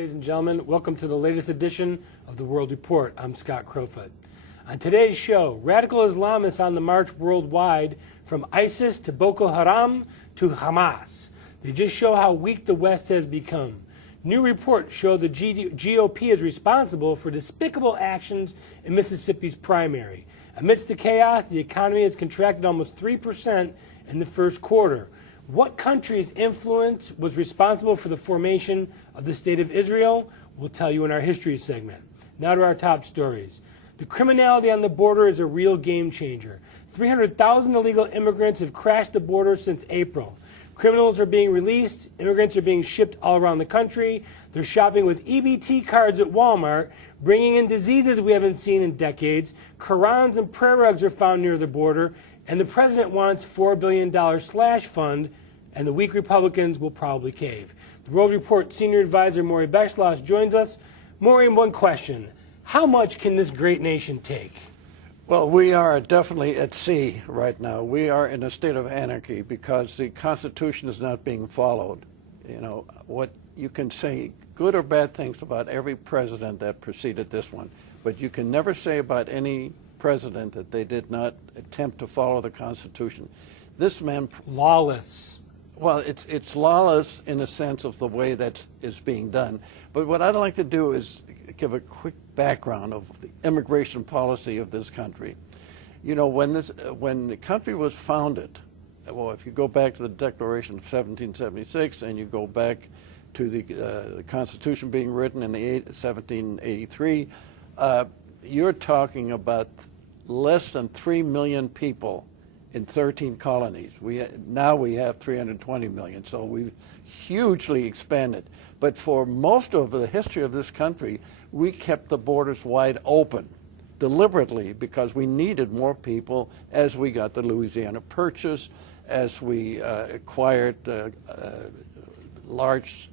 ladies and gentlemen. Welcome to the latest edition of the World Report. I'm Scott Crowfoot. On today's show, radical Islamists on the march worldwide from ISIS to Boko Haram to Hamas. They just show how weak the West has become. New reports show the GOP is responsible for despicable actions in Mississippi's primary. Amidst the chaos, the economy has contracted almost 3% in the first quarter. What country's influence was responsible for the formation of the State of Israel? We'll tell you in our history segment. Now to our top stories. The criminality on the border is a real game changer. 300,000 illegal immigrants have crashed the border since April. Criminals are being released. Immigrants are being shipped all around the country. They're shopping with EBT cards at Walmart, bringing in diseases we haven't seen in decades. Korans and prayer rugs are found near the border. And the president wants $4 billion slash fund, and the weak Republicans will probably cave. The World Report senior advisor Maury Beschloss joins us. Maury, one question. How much can this great nation take? Well, we are definitely at sea right now. We are in a state of anarchy because the Constitution is not being followed. You know, what you can say good or bad things about every president that preceded this one, but you can never say about any president that they did not attempt to follow the Constitution. This man... Lawless. Well, it's lawless in the sense of the way that is being done. But what I'd like to do is give a quick background of the immigration policy of this country. You know, when the country was founded, well, if you go back to the Declaration of 1776 and you go back to the Constitution being written in 1783, you're talking about less than 3 million people in 13 colonies. Now we have 320 million, so we've hugely expanded. But for most of the history of this country, we kept the borders wide open, deliberately, because we needed more people as we got the Louisiana Purchase, as we acquired large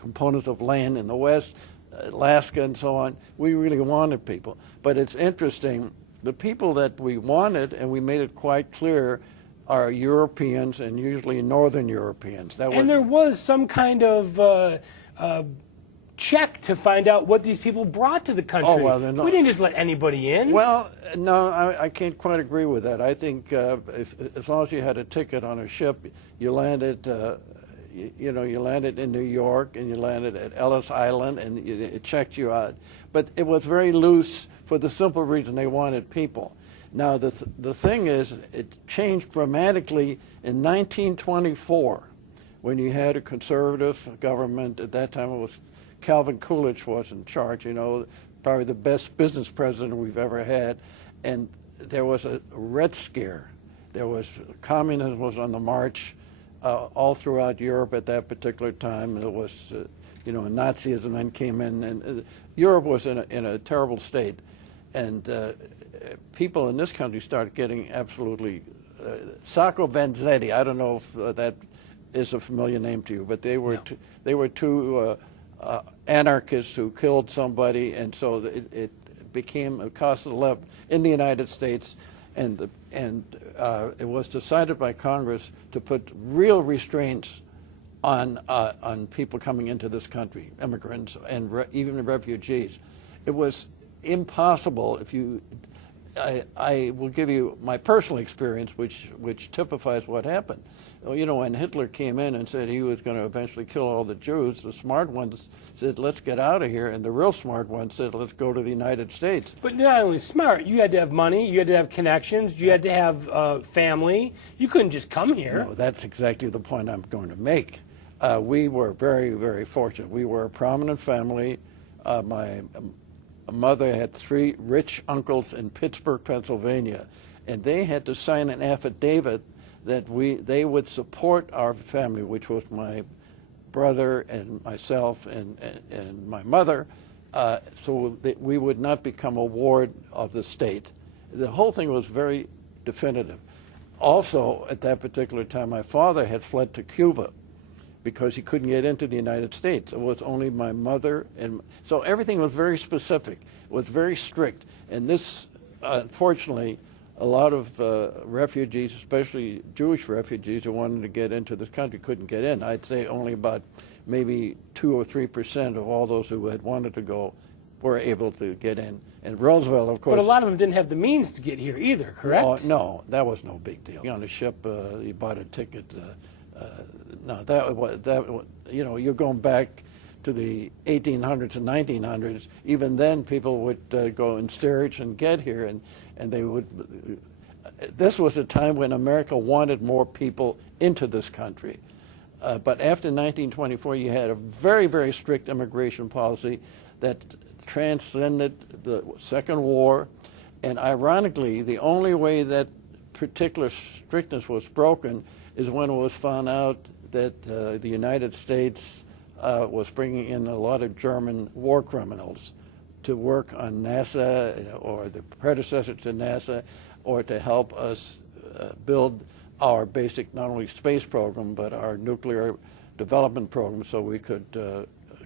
components of land in the West, Alaska and so on. We really wanted people. But it's interesting, the people that we wanted, and we made it quite clear, are Europeans and usually Northern Europeans. There was some kind of check to find out what these people brought to the country. Oh, well, no. We didn't just let anybody in. Well, no, I can't quite agree with that. I think as long as you had a ticket on a ship, you landed you landed in New York and you landed at Ellis Island and it checked you out. But it was very loose for the simple reason they wanted people. Now, the thing is, it changed dramatically in 1924 when you had a conservative government. At that time, it was Calvin Coolidge was in charge, you know, probably the best business president we've ever had. And there was a Red Scare. Communism was on the march all throughout Europe at that particular time. It was, Nazism then came in, and Europe was in a terrible state. And people in this country started getting absolutely Sacco Vanzetti. I don't know if that is a familiar name to you, but they were two anarchists who killed somebody, and so it became a cause célèbre in the United States, and it was decided by Congress to put real restraints on people coming into this country, immigrants and even refugees. It was impossible. I will give you my personal experience, which typifies what happened. You know, when Hitler came in and said he was going to eventually kill all the Jews, the smart ones said, let's get out of here, and the real smart ones said, let's go to the United States. But not only smart, you had to have money, you had to have connections, you had to have family. You couldn't just come here. No, that's exactly the point I'm going to make. We were very, very fortunate. We were a prominent family. My mother had 3 rich uncles in Pittsburgh, Pennsylvania, and they had to sign an affidavit that they would support our family, which was my brother and myself and my mother, so that we would not become a ward of the state. The whole thing was very definitive. Also, at that particular time, my father had fled to Cuba because he couldn't get into the United States. It was only my mother, and so everything was very specific. It was very strict, and this, unfortunately, a lot of refugees, especially Jewish refugees who wanted to get into this country, couldn't get in. I'd say only about maybe 2 or 3% of all those who had wanted to go were able to get in. And Roosevelt, of course... But a lot of them didn't have the means to get here either, correct? No, that was no big deal. On a ship, you bought a ticket. No, you're going back to the 1800s and 1900s. Even then, people would go in steerage and get here, and they would... This was a time when America wanted more people into this country. But after 1924, you had a very, very strict immigration policy that transcended the Second War. And ironically, the only way that particular strictness was broken is when it was found out that the United States was bringing in a lot of German war criminals to work on NASA or the predecessor to NASA, or to help us build our basic, not only space program, but our nuclear development program, so we could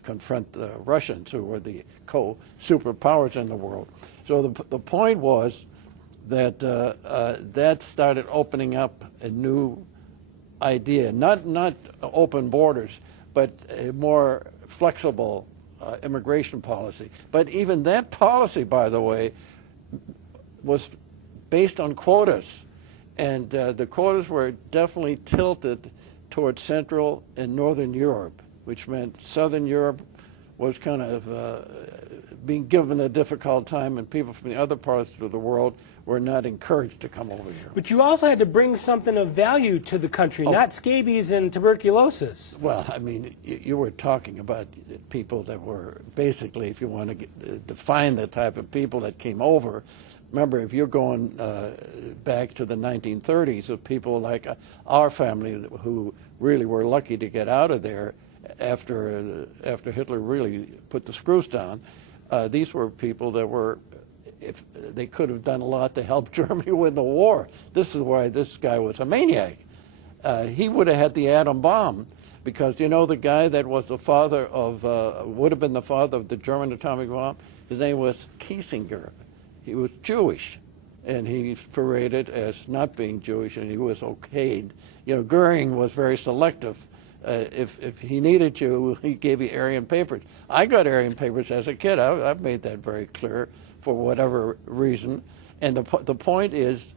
confront the Russians, who were the co-superpowers in the world. So the point was that that started opening up a new idea, not open borders, but a more flexible immigration policy. But even that policy, by the way, was based on quotas, and the quotas were definitely tilted towards Central and Northern Europe, which meant Southern Europe was kind of being given a difficult time, and people from the other parts of the world were not encouraged to come over here. But you also had to bring something of value to the country, not scabies and tuberculosis. Well, I mean, you were talking about people that were basically, if you want to define the type of people that came over. Remember, if you're going back to the 1930s, of people like our family who really were lucky to get out of there after Hitler really put the screws down, these were people that were, if they could have done a lot to help Germany win the war. This is why this guy was a maniac. He would have had the atom bomb, because you know the guy that was the father of, would have been the father of the German atomic bomb? His name was Kiesinger. He was Jewish, and he's paraded as not being Jewish, and he was okayed. You know, Goering was very selective. If he needed you, he gave you Aryan papers. I got Aryan papers as a kid. I've made that very clear for whatever reason. And the point is,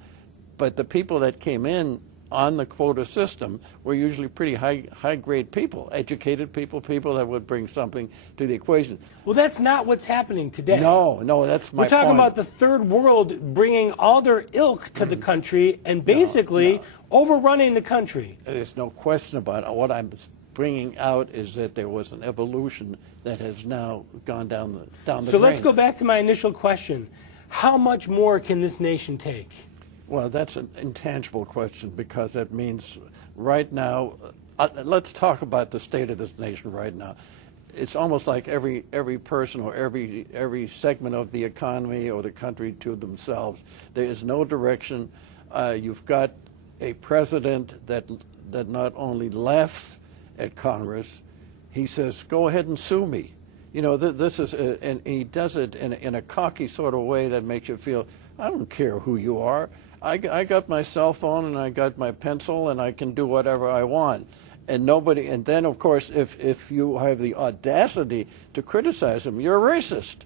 but the people that came in on the quota system were usually pretty high-grade people, educated people, people that would bring something to the equation. Well, that's not what's happening today. No, that's my point. We're talking about the third world bringing all their ilk to the country and basically overrunning the country. There's no question about it. What I'm bringing out is that there was an evolution that has now gone down the drain. So let's go back to my initial question. How much more can this nation take? Well, that's an intangible question, because that means right now, let's talk about the state of this nation right now. It's almost like every person or every segment of the economy or the country to themselves. There is no direction. You've got a president that not only laughs at Congress, he says, "Go ahead and sue me." You know, this is, and he does it in a cocky sort of way that makes you feel, I don't care who you are. I got my cell phone and I got my pencil and I can do whatever I want. And nobody, and then of course, if you have the audacity to criticize him, you're a racist.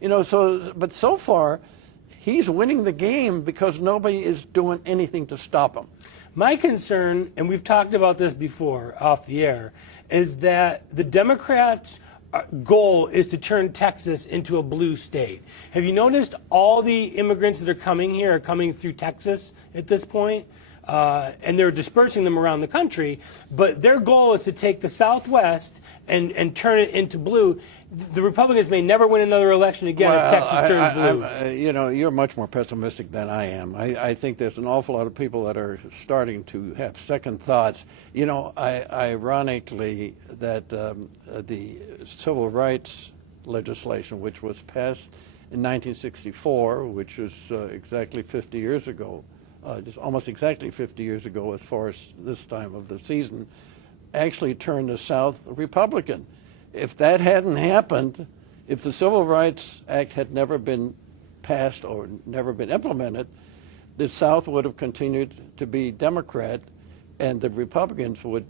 You know, but so far, he's winning the game because nobody is doing anything to stop him. My concern, and we've talked about this before off the air, is that the Democrats' goal is to turn Texas into a blue state. Have you noticed all the immigrants that are coming here are coming through Texas at this point? And they're dispersing them around the country, but their goal is to take the Southwest and turn it into blue. The Republicans may never win another election again if Texas turns blue. You know, you're much more pessimistic than I am. I think there's an awful lot of people that are starting to have second thoughts. You know, ironically, that the civil rights legislation, which was passed in 1964, which was exactly 50 years ago, just almost exactly 50 years ago as far as this time of the season, actually turned the South Republican. If that hadn't happened, if the Civil Rights Act had never been passed or never been implemented, the South would have continued to be Democrat, and the Republicans would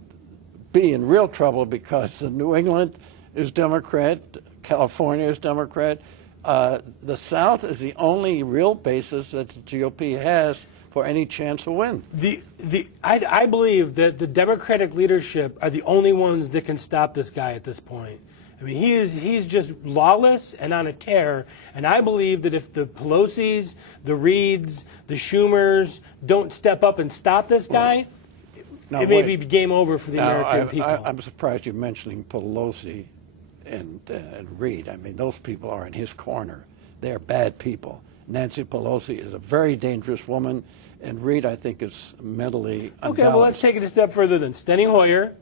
be in real trouble because New England is Democrat, California is Democrat. The South is the only real basis that the GOP has for any chance to win. I believe that the Democratic leadership are the only ones that can stop this guy at this point. I mean, he's just lawless and on a tear, and I believe that if the Pelosi's, the Reids, the Schumers don't step up and stop this guy, it may be game over for the American people. I'm surprised you're mentioning Pelosi and Reid. I mean, those people are in his corner. They're bad people. Nancy Pelosi is a very dangerous woman, and Reid, I think, is mentally unbalanced. Okay, well, let's take it a step further then. Steny Hoyer,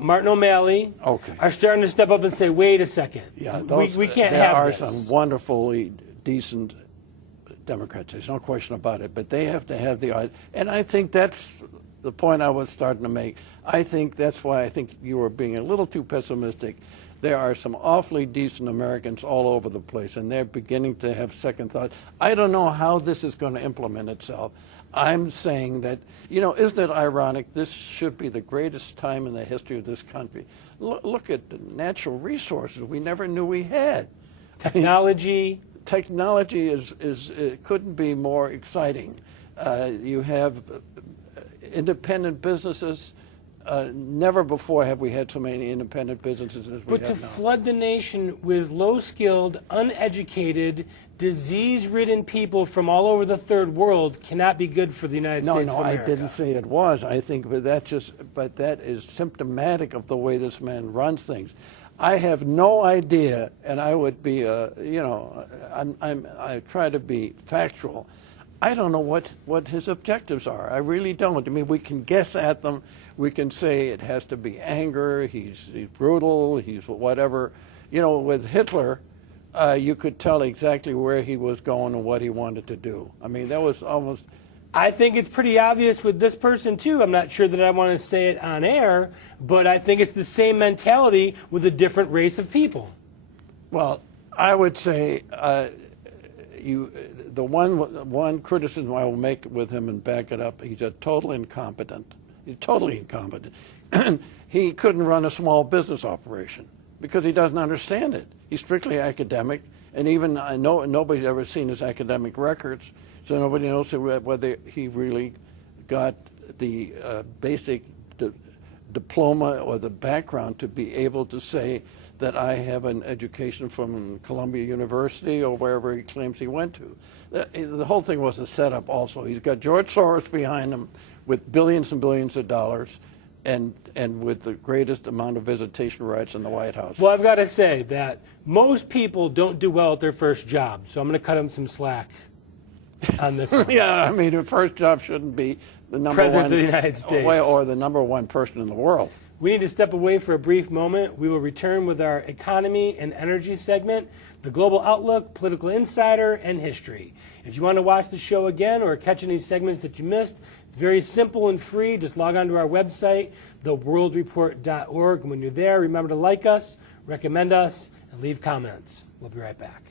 Martin O'Malley are starting to step up and say, wait a second, we can't have this. There are some wonderfully decent Democrats, there's no question about it, but they have to have the, and I think that's the point I was starting to make. I think that's why I think you were being a little too pessimistic. There are some awfully decent Americans all over the place, and they're beginning to have second thoughts. I don't know how this is going to implement itself. I'm saying that, you know, isn't it ironic? This should be the greatest time in the history of this country. Look at the natural resources we never knew we had. Technology. Technology couldn't be more exciting. You have independent businesses. Never before have we had so many independent businesses as we have now. But to flood the nation with low-skilled, uneducated, disease-ridden people from all over the third world cannot be good for the United States of America. No, I didn't say it was. I think, but that is symptomatic of the way this man runs things. I have no idea, and I would be, you know, I try to be factual. I don't know what his objectives are. I really don't. I mean, we can guess at them. We can say it has to be anger, he's brutal, he's whatever. You know, with Hitler, you could tell exactly where he was going and what he wanted to do. I mean, that was almost... I think it's pretty obvious with this person, too. I'm not sure that I want to say it on air, but I think it's the same mentality with a different race of people. Well, I would say the one criticism I will make with him and back it up, he's a total incompetent. He's totally incompetent. He couldn't run a small business operation because he doesn't understand it. He's strictly academic, and even nobody's ever seen his academic records, so nobody knows whether he really got the basic diploma or the background to be able to say that I have an education from Columbia University or wherever he claims he went to. The whole thing was a setup also. He's got George Soros behind him with billions and billions of dollars and with the greatest amount of visitation rights in the White House. Well, I've got to say that most people don't do well at their first job, so I'm going to cut him some slack on this one. Yeah, I mean, the first job shouldn't be the number President one, of the United States. Or the number one person in the world. We need to step away for a brief moment. We will return with our economy and energy segment, the global outlook, political insider, and history. If you want to watch the show again or catch any segments that you missed, it's very simple and free. Just log on to our website, theworldreport.org. And when you're there, remember to like us, recommend us, and leave comments. We'll be right back.